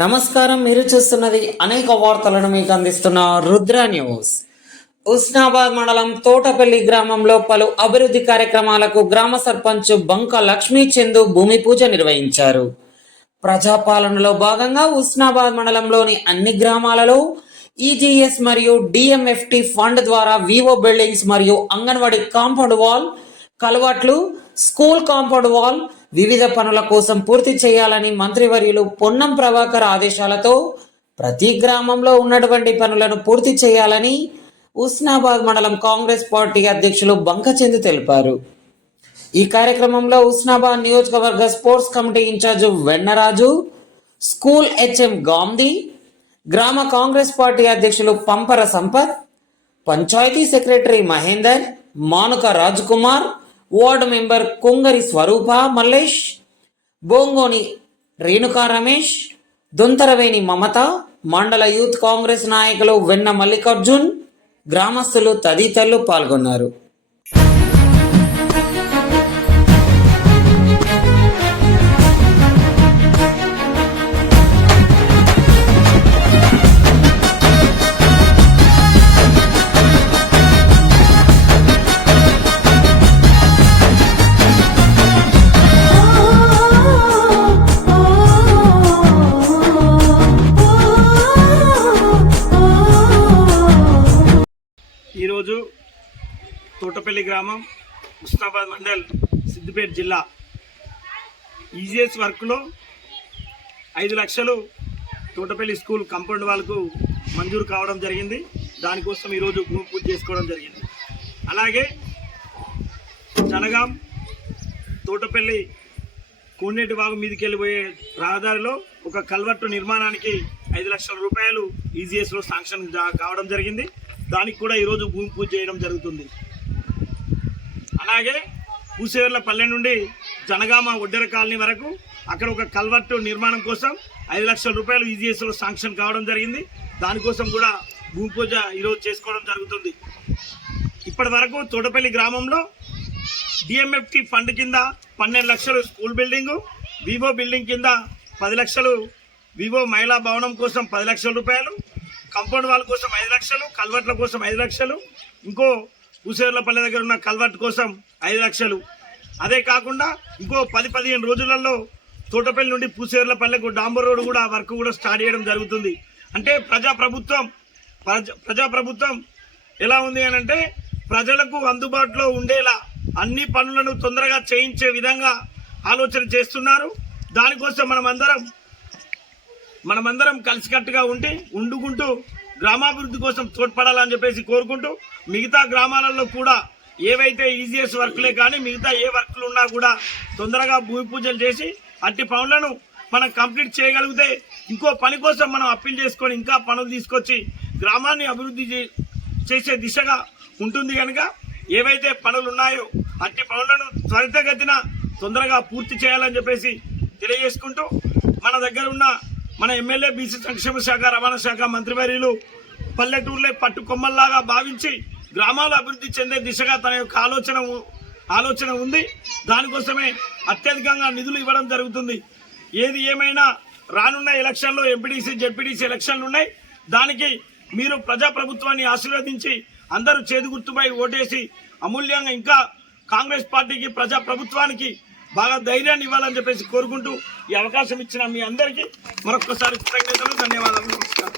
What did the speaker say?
నమస్కారం. మీరు చూస్తున్నది అనేక వార్తలను మీకు అందిస్తున్న రుద్ర న్యూస్. ఉస్నాబాద్ మండలం తోటపల్లి గ్రామంలో పలు అభివృద్ధి కార్యక్రమాలకు గ్రామ సర్పంచ్ బంక లక్ష్మీ చందు భూమి పూజ నిర్వహించారు. ప్రజాపాలనలో భాగంగా ఉస్నాబాద్ మండలంలోని అన్ని గ్రామాలలో ఈజీఎస్ మరియు డిఎంఎఫ్టి ఫండ్ ద్వారా వివో బిల్డింగ్స్ మరియు అంగన్వాడీ కాంపౌండ్ వాల్, కలవాట్లు, స్కూల్ కాంపౌండ్ వాల్ వివిధ పనుల కోసం పూర్తి చేయాలని మంత్రివర్యులు పొన్నం ప్రభాకర్ ఆదేశాలతో ప్రతి గ్రామంలో ఉన్నటువంటి పనులను పూర్తి చేయాలని ఉస్నాబాద్ మండలం కాంగ్రెస్ పార్టీ అధ్యక్షులు బంకచంద్ తెలిపారు. ఈ కార్యక్రమంలో ఉస్నాబాద్ నియోజకవర్గ sports committee incharge Vennaraju, school HM Gandhi, గ్రామ కాంగ్రెస్ పార్టీ అధ్యక్షులు Pampara Sampath, panchayat secretary Mahender, Manuka Raj Kumar, ward member Kongari Swaroopa Mallesh, Bongoni Renuka Ramesh, Dontharaveni Mamatha, మండల యూత్ కాంగ్రెస్ నాయకులు వెన్న మల్లికార్జున్, గ్రామస్తులు తదితరులు పాల్గొన్నారు. ఈరోజు తోటపల్లి గ్రామం, ఉస్నాబాద్ మండల్, సిద్దిపేట జిల్లా ఈజీఎస్ వర్క్లో 5 లక్షలు తోటపల్లి స్కూల్ కాంపౌండ్ వాళ్ళకు మంజూరు కావడం జరిగింది. దానికోసం ఈరోజు భూమి పూజ చేసుకోవడం జరిగింది. అలాగే జనగాం తోటపల్లి కోనేటి వాగు మీదకి వెళ్ళిపోయే రహదారిలో ఒక కల్వర్టు నిర్మాణానికి 5 లక్షల రూపాయలు ఈజీఎస్లో శాంక్షన్ కావడం జరిగింది. దానికి కూడా ఈరోజు భూమి పూజ చేయడం జరుగుతుంది. అలాగే పూసేర్లపల్లె నుండి జనగామ ఒడ్డెర కాలనీ వరకు అక్కడ ఒక కల్వర్టు నిర్మాణం కోసం 5 లక్షల రూపాయలు ఈజీఎస్లో శాంక్షన్ కావడం జరిగింది. దానికోసం కూడా భూమి పూజ ఈరోజు చేసుకోవడం జరుగుతుంది. ఇప్పటి వరకు తోటపల్లి గ్రామంలో డిఎంఎఫ్టి ఫండ్ కింద 12 లక్షలు స్కూల్ బిల్డింగు, వివో బిల్డింగ్ కింద 10 లక్షలు, వివో మహిళా భవనం కోసం 10 లక్షల రూపాయలు, కాంపౌండ్ వాల్ కోసం 5 లక్షలు, కల్వర్ట్ల కోసం 5 లక్షలు, ఇంకో పూసేర్లపల్లె దగ్గర ఉన్న కల్వర్ట్ కోసం 5 లక్షలు. అదే కాకుండా ఇంకో 10-15 రోజులలో తోటపల్లి నుండి పూసేర్లపల్లెకు డాంబర్ రోడ్డు కూడా వర్క్ కూడా స్టార్ట్ చేయడం జరుగుతుంది. అంటే ప్రజాప్రభుత్వం ఎలా ఉంది అని అంటే ప్రజలకు అందుబాటులో ఉండేలా అన్ని పనులను తొందరగా చేయించే విధంగా ఆలోచన చేస్తున్నారు. దానికోసం మనమందరం కలిసికట్టుగా ఉండుకుంటూ గ్రామాభివృద్ధి కోసం తోడ్పడాలని చెప్పేసి కోరుకుంటూ మిగతా గ్రామాలలో కూడా ఏవైతే ఈజీఎస్ వర్క్లే కానీ మిగతా ఏ వర్క్లు ఉన్నా కూడా తొందరగా భూమి పూజలు చేసి అట్టి పనులను మనం కంప్లీట్ చేయగలిగితే ఇంకో పని కోసం మనం అప్పీల్ చేసుకొని ఇంకా పనులు తీసుకొచ్చి గ్రామాన్ని అభివృద్ధి చేసే దిశగా ఉంటుంది. కనుక ఏవైతే పనులు ఉన్నాయో అట్టి పనులను త్వరితగతిన తొందరగా పూర్తి చేయాలని చెప్పేసి తెలియజేసుకుంటూ మన దగ్గర ఉన్న మన ఎమ్మెల్యే బీసీ సంక్షేమ శాఖ, రవాణా శాఖ మంత్రివర్యులు పల్లెటూరులే పట్టుకొమ్మల్లాగా భావించి గ్రామాలు అభివృద్ధి చెందే దిశగా తన యొక్క ఆలోచన ఉంది. దానికోసమే అత్యధికంగా నిధులు ఇవ్వడం జరుగుతుంది. ఏది ఏమైనా రానున్న ఎలక్షన్లో ఎంపీటీసీ, జెడ్పీటీసీ ఎలక్షన్లు ఉన్నాయి. దానికి మీరు ప్రజాప్రభుత్వాన్ని ఆశీర్వదించి అందరూ చేదు గుర్తుపై ఓటేసి అమూల్యంగా ఇంకా కాంగ్రెస్ పార్టీకి, ప్రజాప్రభుత్వానికి బాగా ధైర్యాన్ని ఇవ్వాలని చెప్పేసి కోరుకుంటూ ఈ అవకాశం ఇచ్చిన మీ అందరికీ మరొకసారి కృతజ్ఞతలు, ధన్యవాదాలు, నమస్కారం.